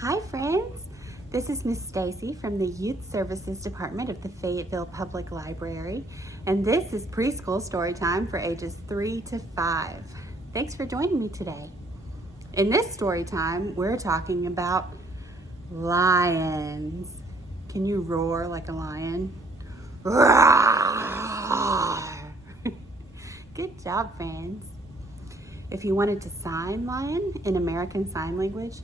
Hi friends, this is Miss Stacey from the Youth Services Department of the Fayetteville Public Library, and this is Preschool Storytime for ages 3 to 5. Thanks for joining me today. In this story time, we're talking about lions. Can you roar like a lion? Roar! Good job, friends. If you wanted to sign lion in American Sign Language,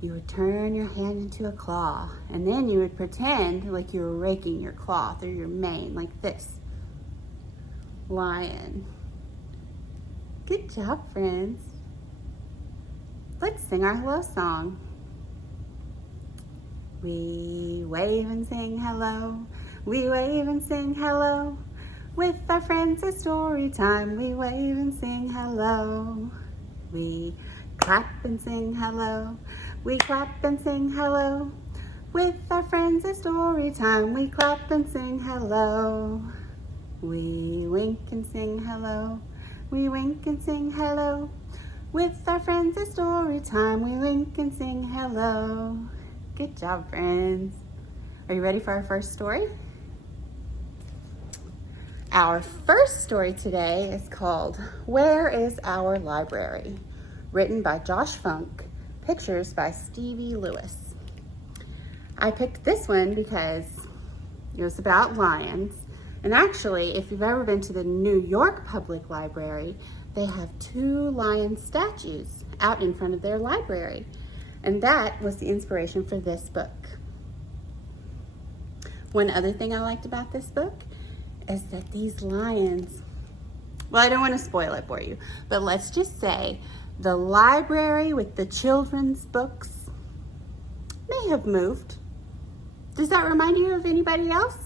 you would turn your hand into a claw, and then you would pretend like you were raking your claw through your mane like this. Lion. Good job, friends. Let's sing our hello song. We wave and sing hello. We wave and sing hello. With our friends at story time, we wave and sing hello. We clap and sing hello. We clap and sing hello. With our friends at story time, we clap and sing hello. We wink and sing hello. We wink and sing hello. With our friends at story time, we wink and sing hello. Good job, friends. Are you ready for our first story? Our first story today is called Where is Our Library? Written by Josh Funk, pictures by Stevie Lewis. I picked this one because it was about lions. And actually, if you've ever been to the New York Public Library, they have 2 lion statues out in front of their library. And that was the inspiration for this book. One other thing I liked about this book is that these lions, well, I don't want to spoil it for you, but let's just say the library with the children's books may have moved. Does that remind you of anybody else?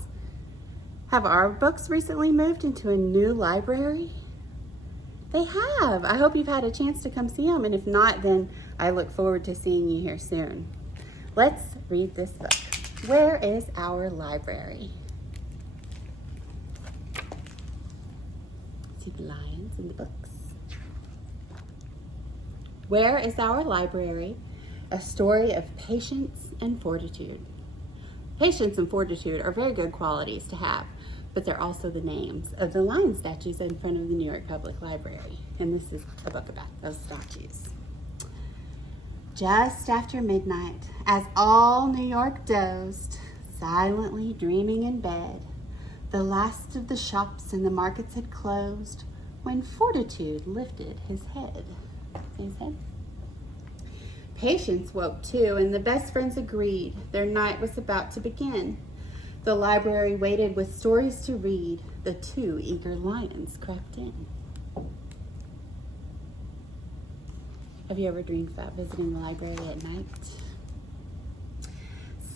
Have our books recently moved into a new library? They have. I hope you've had a chance to come see them, and if not, then I look forward to seeing you here soon. Let's read this book. Where is Our Library? See the lions in the books. Where is Our Library? A story of patience and fortitude. Patience and fortitude are very good qualities to have, but they're also the names of the lion statues in front of the New York Public Library. And this is a book about those statues. Just after midnight, as all New York dozed, silently dreaming in bed, the last of the shops and the markets had closed when Fortitude lifted his head. See his head? Patience woke too, and the best friends agreed. Their night was about to begin. The library waited with stories to read. The 2 eager lions crept in. Have you ever dreamed about visiting the library at night?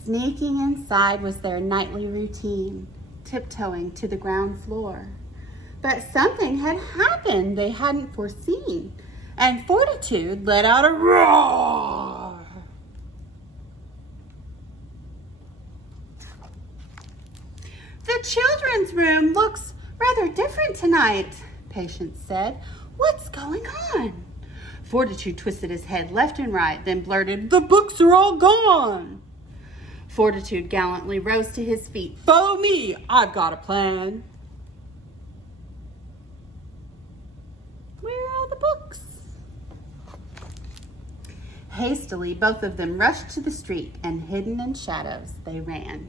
Sneaking inside was their nightly routine, tiptoeing to the ground floor. But something had happened they hadn't foreseen, and Fortitude let out a roar. The children's room looks rather different tonight, Patience said. What's going on? Fortitude twisted his head left and right, then blurted, "The books are all gone." Fortitude gallantly rose to his feet. "Follow me, I've got a plan." Where are all the books? Hastily, both of them rushed to the street, and hidden in shadows, they ran.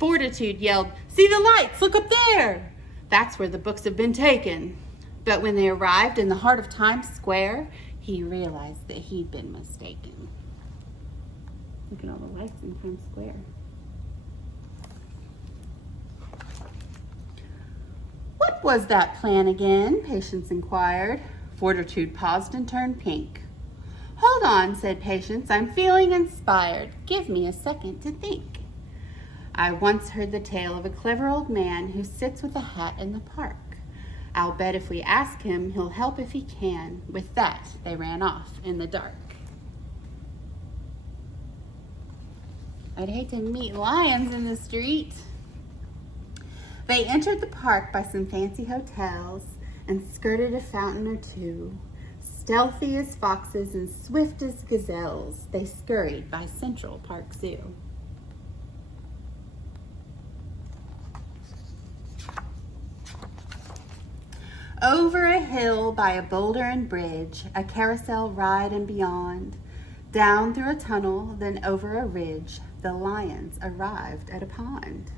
Fortitude yelled, "See the lights, look up there!" That's where the books have been taken. But when they arrived in the heart of Times Square, he realized that he'd been mistaken. Look at all the lights in Times Square. What was that plan again? Patience inquired. Fortitude paused and turned pink. "Hold on," said Patience. "I'm feeling inspired. Give me a second to think. I once heard the tale of a clever old man who sits with a hat in the park. I'll bet if we ask him, he'll help if he can." With that, they ran off in the dark. I'd hate to meet lions in the street. They entered the park by some fancy hotels and skirted a fountain or two. Stealthy as foxes and swift as gazelles, they scurried by Central Park Zoo. Over a hill by a boulder and bridge, a carousel ride and beyond. Down through a tunnel, then over a ridge, the lions arrived at a pond.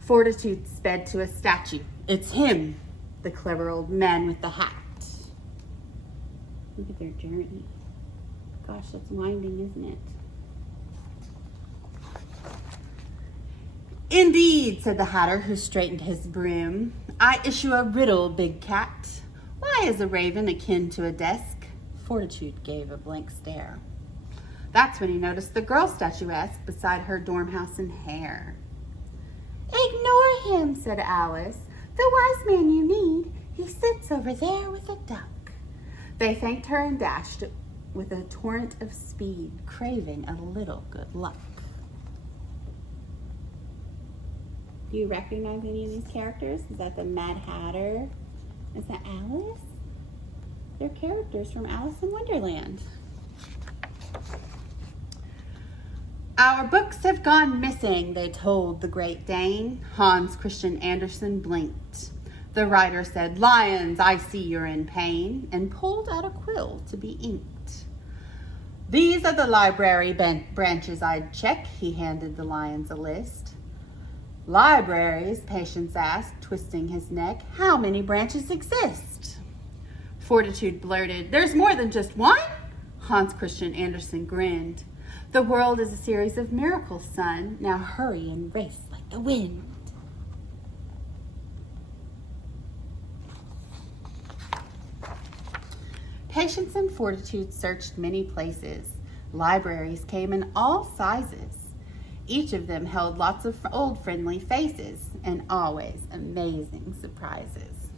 Fortitude sped to a statue. It's him, the clever old man with the hat. Look at their journey. Gosh, that's winding, isn't it? Indeed, said the hatter, who straightened his broom. I issue a riddle, big cat. Why is a raven akin to a desk? Fortitude gave a blank stare. That's when he noticed the girl statuesque beside her dormouse in hair. Ignore him, said Alice. The wise man you need, he sits over there with a duck. They thanked her and dashed with a torrent of speed, craving a little good luck. Do you recognize any of these characters? Is that the Mad Hatter? Is that Alice? They're characters from Alice in Wonderland. Our books have gone missing, they told the Great Dane. Hans Christian Andersen blinked. The writer said, Lions, I see you're in pain, and pulled out a quill to be inked. These are the library branches I'd check, he handed the lions a list. Libraries, Patience asked, twisting his neck. How many branches exist? Fortitude blurted, There's more than just one? Hans Christian Andersen grinned. The world is a series of miracles, son. Now hurry and race like the wind. Patience and Fortitude searched many places. Libraries came in all sizes. Each of them held lots of old friendly faces and always amazing surprises.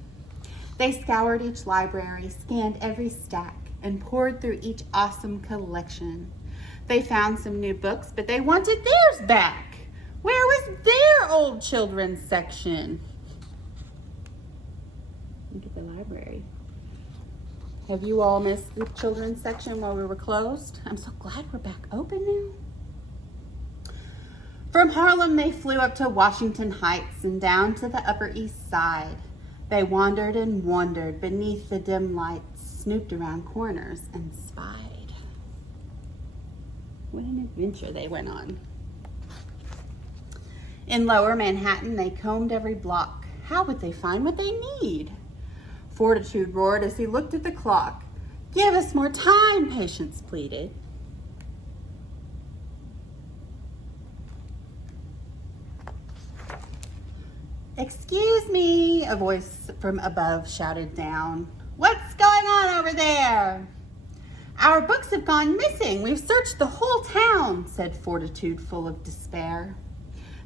They scoured each library, scanned every stack, and pored through each awesome collection. They found some new books, but they wanted theirs back. Where was their old children's section? Look at the library. Have you all missed the children's section while we were closed? I'm so glad we're back open now. From Harlem, they flew up to Washington Heights and down to the Upper East Side. They wandered and wandered beneath the dim lights, snooped around corners and spied. What an adventure they went on. In Lower Manhattan, they combed every block. How would they find what they need? Fortitude roared as he looked at the clock. Give us more time, Patience pleaded. Excuse me, a voice from above shouted down. What's going on over there? Our books have gone missing. We've searched the whole town, said Fortitude, full of despair.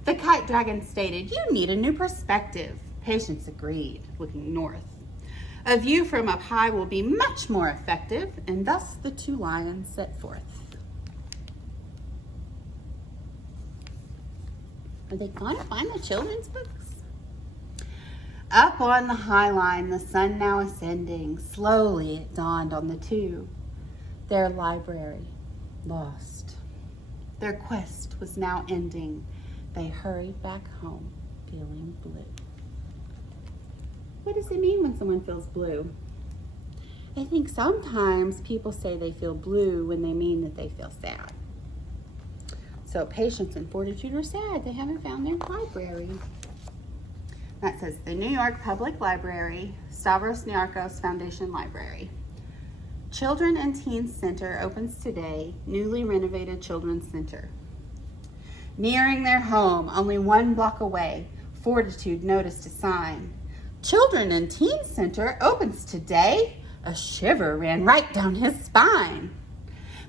The kite dragon stated, you need a new perspective. Patience agreed, looking north. A view from up high will be much more effective, and thus the two lions set forth. Are they going to find the children's books? Up on the high line, the sun now ascending, slowly it dawned on the two. Their library, lost. Their quest was now ending. They hurried back home, feeling blue. What does it mean when someone feels blue? I think sometimes people say they feel blue when they mean that they feel sad. So Patience and Fortitude are sad. They haven't found their library. That says the New York Public Library, Stavros Niarchos Foundation Library. Children and Teens Center opens today, newly renovated Children's Center. Nearing their home, only 1 block away, Fortitude noticed a sign. Children and Teens Center opens today. A shiver ran right down his spine.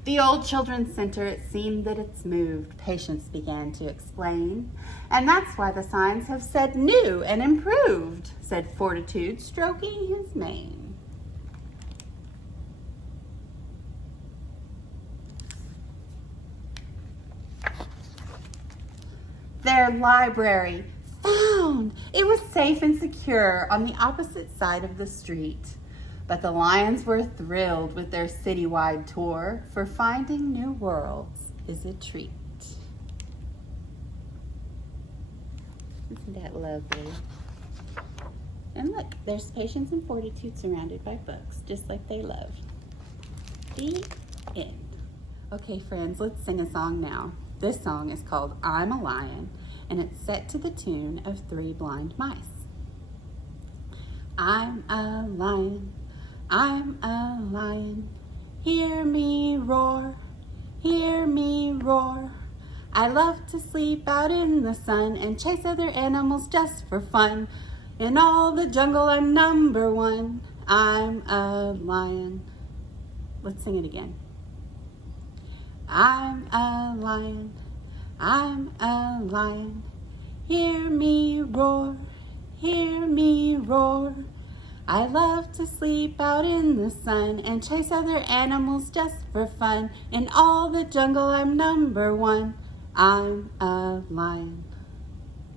The old Children's Center, it seemed that it's moved, Patience began to explain. And that's why the signs have said new and improved, said Fortitude, stroking his mane. Their library, found! It was safe and secure on the opposite side of the street. But the lions were thrilled with their citywide tour, for finding new worlds is a treat. Isn't that lovely? And look, there's patience and fortitude surrounded by books, just like they love. The end. Okay, friends, let's sing a song now. This song is called I'm a Lion, and it's set to the tune of Three Blind Mice. I'm a lion, I'm a lion, hear me roar, hear me roar. I love to sleep out in the sun and chase other animals just for fun. In all the jungle, I'm number one. I'm a lion. Let's sing it again. I'm a lion, I'm a lion, hear me roar, hear me roar. I love to sleep out in the sun and chase other animals just for fun. In all the jungle, I'm number one. I'm a lion.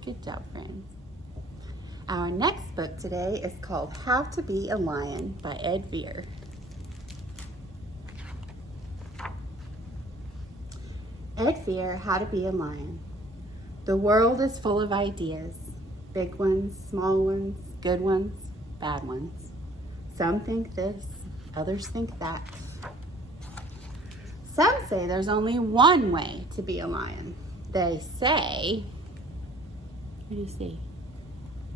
Good job, friends. Our next book today is called How to Be a Lion by Ed Veer. Ed Veer, How to Be a Lion. The world is full of ideas. Big ones, small ones, good ones, bad ones. Some think this, others think that. Some say there's only one way to be a lion. They say, what do you see?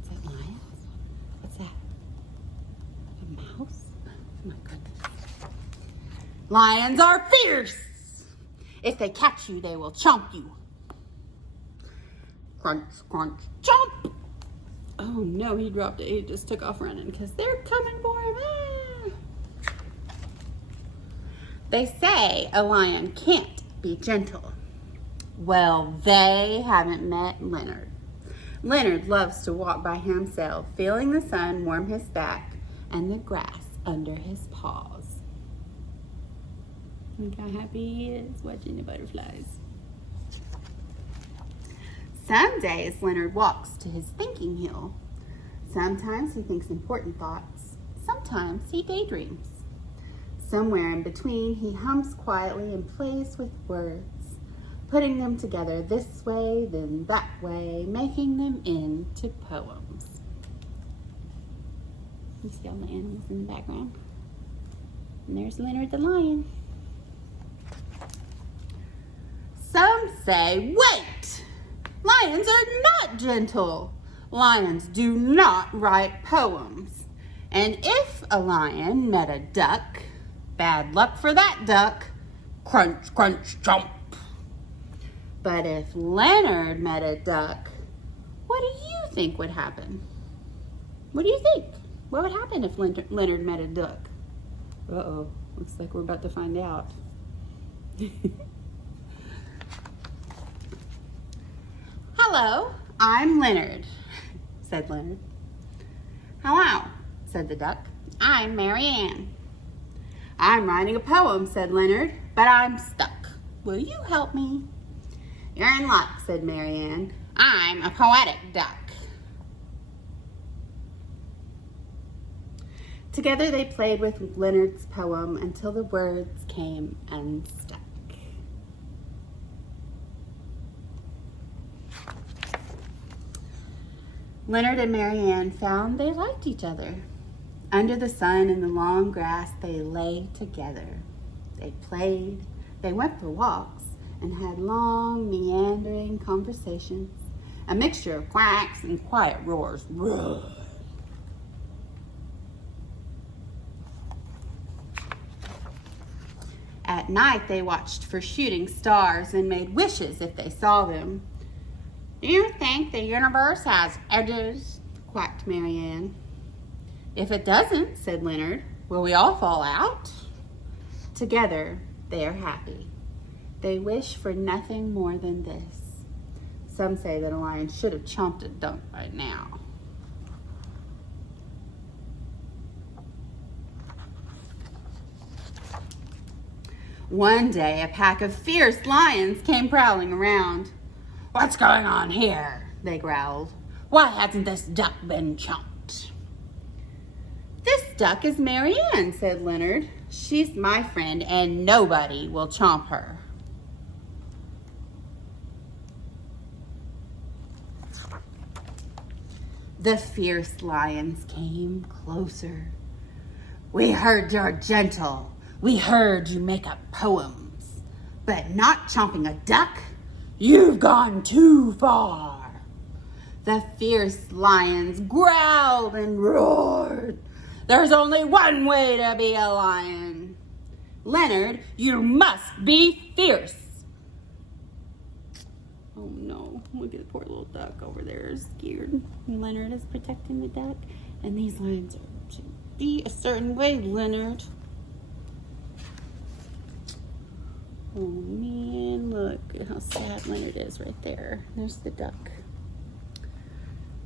Is that lions? What's that? A mouse? Oh my goodness. Lions are fierce. If they catch you, they will chomp you. Crunch, crunch, chomp. Oh no, he dropped it. He just took off running because they're coming for him. Ah. They say a lion can't be gentle. Well, they haven't met Leonard. Leonard loves to walk by himself, feeling the sun warm his back and the grass under his paws. Look how happy he is watching the butterflies. Some days Leonard walks to his thinking hill. Sometimes he thinks important thoughts. Sometimes he daydreams. Somewhere in between he hums quietly and plays with words, putting them together this way, then that way, making them into poems. You see all the animals in the background? And there's Leonard the lion. Some say, wait! Lions are not gentle. Lions do not write poems. And if a lion met a duck, bad luck for that duck. Crunch, crunch, chomp. But if Leonard met a duck, what do you think would happen? What do you think? What would happen if Leonard met a duck? Uh-oh, looks like we're about to find out. Hello, I'm Leonard, said Leonard. Hello, said the duck. I'm Mary Ann. I'm writing a poem, said Leonard, but I'm stuck. Will you help me? You're in luck, said Mary Ann. I'm a poetic duck. Together they played with Leonard's poem until the words came unstuck. Leonard and Mary Ann found they liked each other. Under the sun in the long grass, they lay together. They played, they went for walks, and had long, meandering conversations, a mixture of quacks and quiet roars. Roar. At night, they watched for shooting stars and made wishes if they saw them. Do you think the universe has edges? Quacked Mary Ann. If it doesn't, said Leonard, will we all fall out? Together, they are happy. They wish for nothing more than this. Some say that a lion should have chomped a duck by now. One day, a pack of fierce lions came prowling around. What's going on here? They growled. Why hasn't this duck been chomped? This duck is Mary Ann, said Leonard. She's my friend and nobody will chomp her. The fierce lions came closer. We heard you're gentle. We heard you make up poems. But not chomping a duck? You've gone too far. The fierce lions growled and roared. There's only one way to be a lion. Leonard, you must be fierce. Oh no, look at the poor little duck over there, scared. And Leonard is protecting the duck. And these lions should be a certain way, Leonard. Oh man, look at how sad Leonard is right there. There's the duck.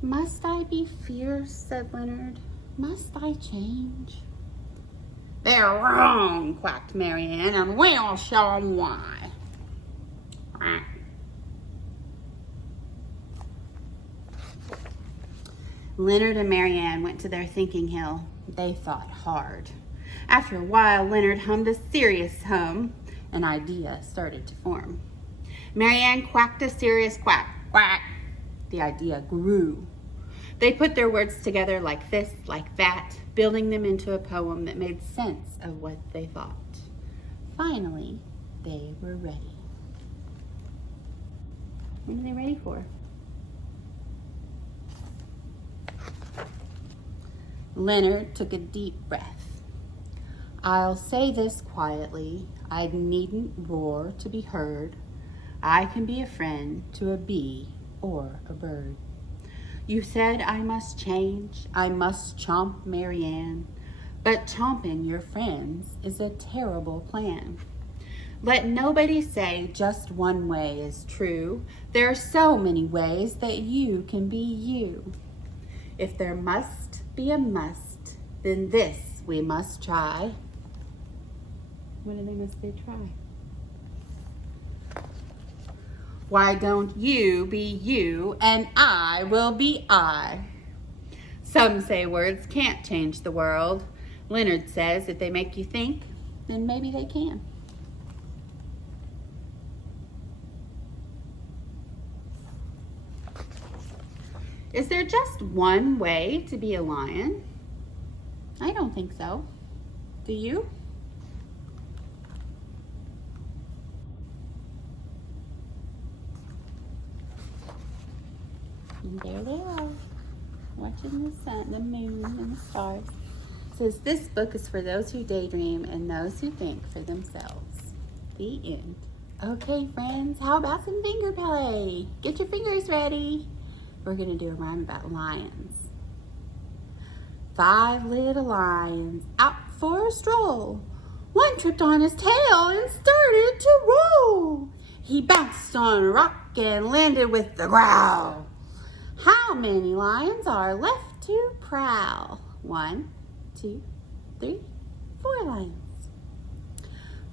Must I be fierce, said Leonard. Must I change? They're wrong, quacked Mary Ann, and we'll show 'em why. Leonard and Mary Ann went to their thinking hill. They thought hard. After a while, Leonard hummed a serious hum. An idea started to form. Mary Ann quacked a serious quack, quack. The idea grew. They put their words together like this, like that, building them into a poem that made sense of what they thought. Finally, they were ready. What are they ready for? Leonard took a deep breath. I'll say this quietly. I needn't roar to be heard. I can be a friend to a bee or a bird. You said I must change. I must chomp Mary Ann. But chomping your friends is a terrible plan. Let nobody say just one way is true. There are so many ways that you can be you. If there must be a must, then this we must try. What must they try? Why don't you be you and I will be I? Some say words can't change the world. Leonard says if they make you think, then maybe they can. Is there just one way to be a lion? I don't think so. Do you? And there they are, watching the sun, the moon, and the stars. It says, this book is for those who daydream and those who think for themselves. The end. Okay, friends, how about some finger play? Get your fingers ready. We're going to do a rhyme about lions. 5 little lions out for a stroll. One tripped on his tail and started to roll. He bounced on a rock and landed with a growl. How many lions are left to prowl? 1, 2, 3, 4 lions.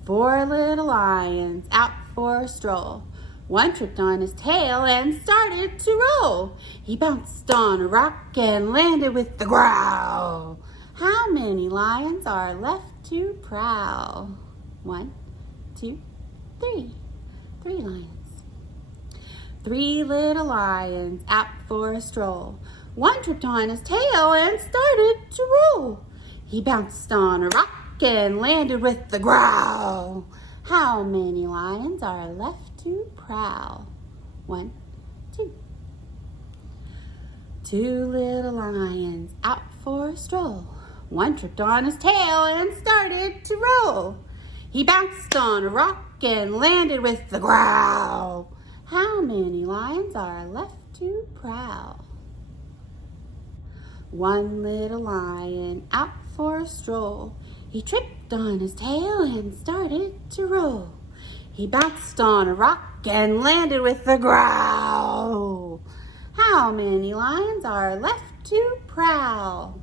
4 little lions out for a stroll. One tripped on his tail and started to roll. He bounced on a rock and landed with a growl. How many lions are left to prowl? 1, 2, 3. 3 lions. 3 little lions out for a stroll. One tripped on his tail and started to roll. He bounced on a rock and landed with a growl. How many lions are left to prowl? 1, 2. 2 little lions out for a stroll. One tripped on his tail and started to roll. He bounced on a rock and landed with a growl. How many lions are left to prowl? 1 little lion out for a stroll. He tripped on his tail and started to roll. He bounced on a rock and landed with a growl. How many lions are left to prowl?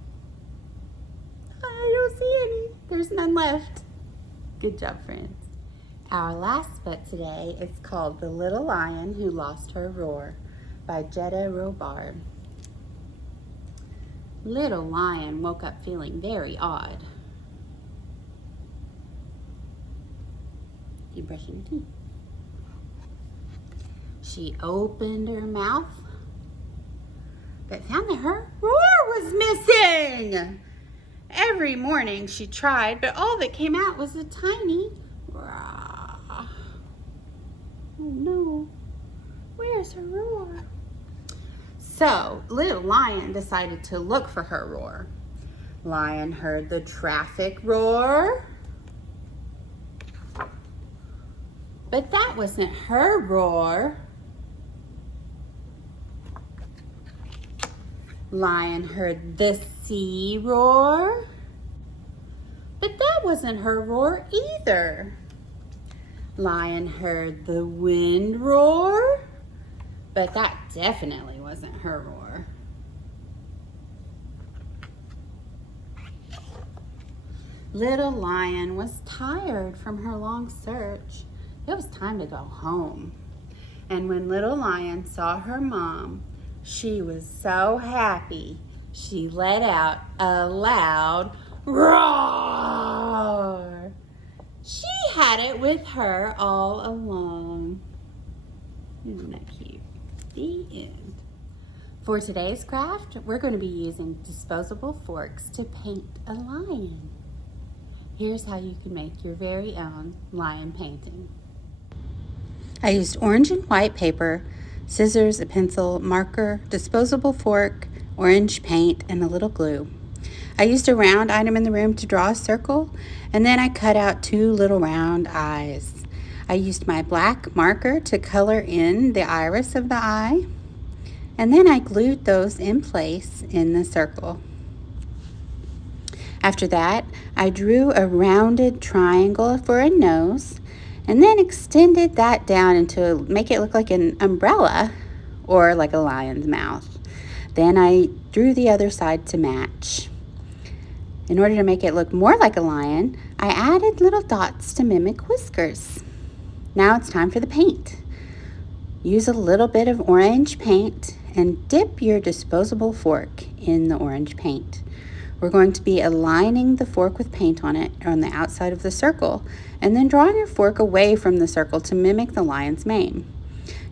I don't see any. There's none left. Good job, friends. Our last book today is called The Little Lion Who Lost Her Roar by Jetta Robard. Little Lion woke up feeling very odd. You brushing your teeth? She opened her mouth, but found that her roar was missing. Every morning she tried, but all that came out was a tiny roar. Oh no, where's her roar? So Little Lion decided to look for her roar. Lion heard the traffic roar, but that wasn't her roar. Lion heard the sea roar, but that wasn't her roar either. Lion heard the wind roar, but that definitely wasn't her roar. Little Lion was tired from her long search. It was time to go home. And when Little Lion saw her mom, she was so happy, she let out a loud roar. She had it with her all along. Isn't that cute? The end. For today's craft, we're going to be using disposable forks to paint a lion. Here's how you can make your very own lion painting. I used orange and white paper, scissors, a pencil, marker, disposable fork, orange paint, and a little glue. I used a round item in the room to draw a circle, and then I cut out 2 little round eyes. I used my black marker to color in the iris of the eye, and then I glued those in place in the circle. After that, I drew a rounded triangle for a nose, and then extended that down make it look like an umbrella or like a lion's mouth. Then I drew the other side to match. In order to make it look more like a lion, I added little dots to mimic whiskers. Now it's time for the paint. Use a little bit of orange paint and dip your disposable fork in the orange paint. We're going to be aligning the fork with paint on it on the outside of the circle, and then drawing your fork away from the circle to mimic the lion's mane.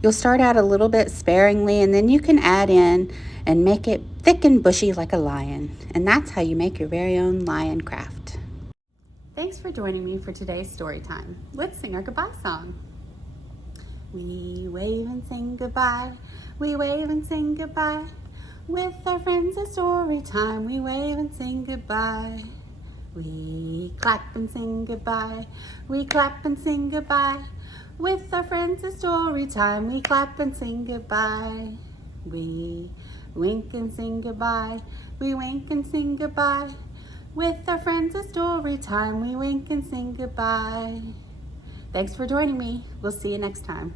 You'll start out a little bit sparingly, and then you can add in and make it thick and bushy like a lion. And that's how you make your very own lion craft. Thanks for joining me for today's story time. Let's sing our goodbye song. We wave and sing goodbye. We wave and sing goodbye. With our friends it's story time. We wave and sing goodbye. We clap and sing goodbye. We clap and sing goodbye. With our friends it's story time. We clap and sing goodbye. We wink and sing goodbye. We wink and sing goodbye. With our friends it's story time. We wink and sing goodbye. Thanks for joining me. We'll see you next time.